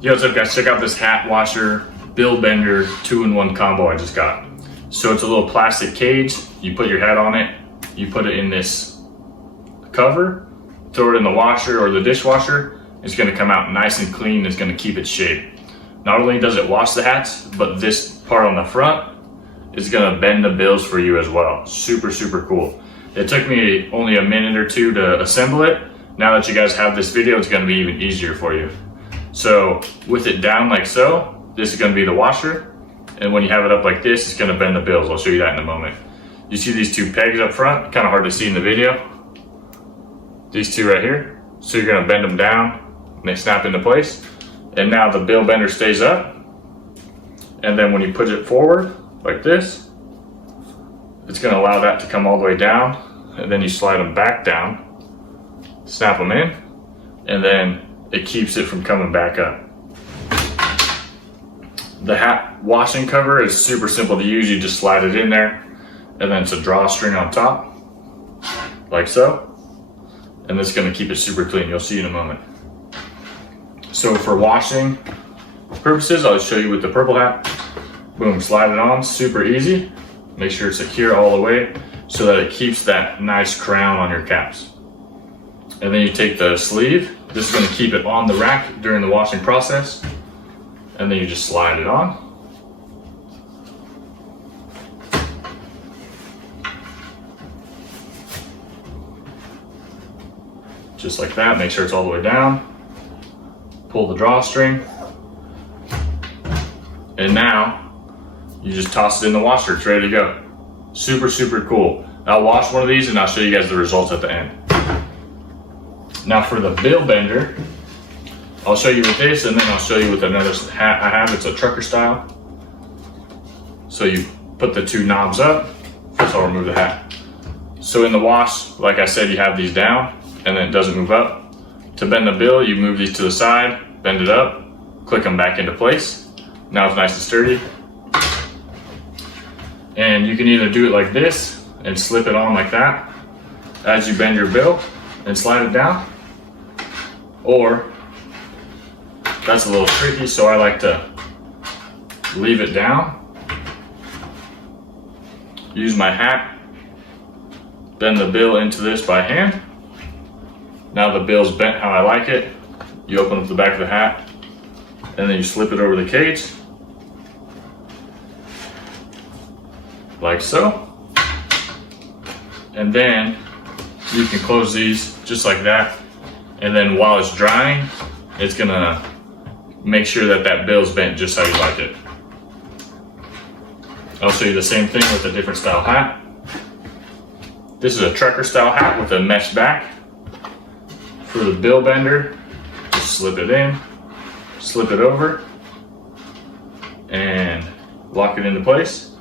Yo, what's up guys? Check out this hat washer bill bender 2-in-1 combo I just got. So it's a little plastic cage. You put your hat on it, you put it in this cover, throw it in the washer or the dishwasher. It's gonna come out nice and clean. It's gonna keep its shape. Not only does it wash the hats, but this part on the front is gonna bend the bills for you as well. Super, super cool. It took me only a minute or two to assemble it. Now that you guys have this video, it's gonna be even easier for you. So with it down like so, this is gonna be the washer. And when you have it up like this, it's gonna bend the bills. I'll show you that in a moment. You see these two pegs up front, kind of hard to see in the video. These two right here. So you're gonna bend them down and they snap into place. And now the bill bender stays up. And then when you put it forward like this, it's gonna allow that to come all the way down. And then you slide them back down, snap them in, and then it keeps it from coming back up. The hat washing cover is super simple to use. You just slide it in there, and then it's a drawstring on top, like so. And this is gonna keep it super clean. You'll see in a moment. So for washing purposes, I'll show you with the purple hat. Boom, slide it on, super easy. Make sure it's secure all the way so that it keeps that nice crown on your caps. And then you take the sleeve. This is gonna keep it on the rack during the washing process. And then you just slide it on. Just like that, make sure it's all the way down. Pull the drawstring. And now, you just toss it in the washer, it's ready to go. Super, super cool. I'll wash one of these and I'll show you guys the results at the end. Now for the bill bender, I'll show you with this and then I'll show you with another hat I have. It's a trucker style. So you put the two knobs up. First I'll remove the hat. So in the wash, like I said, you have these down and then it doesn't move up. To bend the bill, you move these to the side, bend it up, click them back into place. Now it's nice and sturdy. And you can either do it like this and slip it on like that as you bend your bill and slide it down. Or that's a little tricky, so I like to leave it down, use my hat, bend the bill into this by hand. Now the bill's bent how I like it. You open up the back of the hat and then you slip it over the cage like so. And then you can close these just like that. And then while it's drying, it's gonna make sure that that bill's bent just how you like it. I'll show you the same thing with a different style hat. This is a trucker style hat with a mesh back. For the bill bender, just slip it in, slip it over, and lock it into place.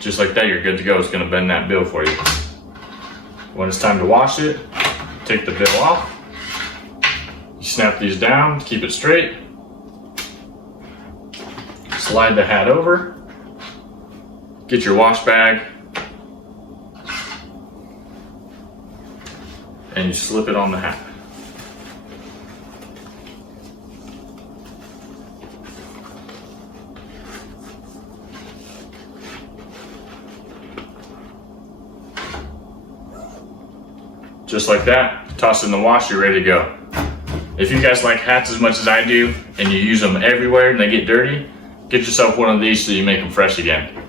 Just like that, you're good to go. It's gonna bend that bill for you. When it's time to wash it, take the bill off. You snap these down, keep it straight. Slide the hat over. Get your wash bag. And you slip it on the hat. Just like that, toss it in the wash, you're ready to go. If you guys like hats as much as I do and you use them everywhere and they get dirty, get yourself one of these so you make them fresh again.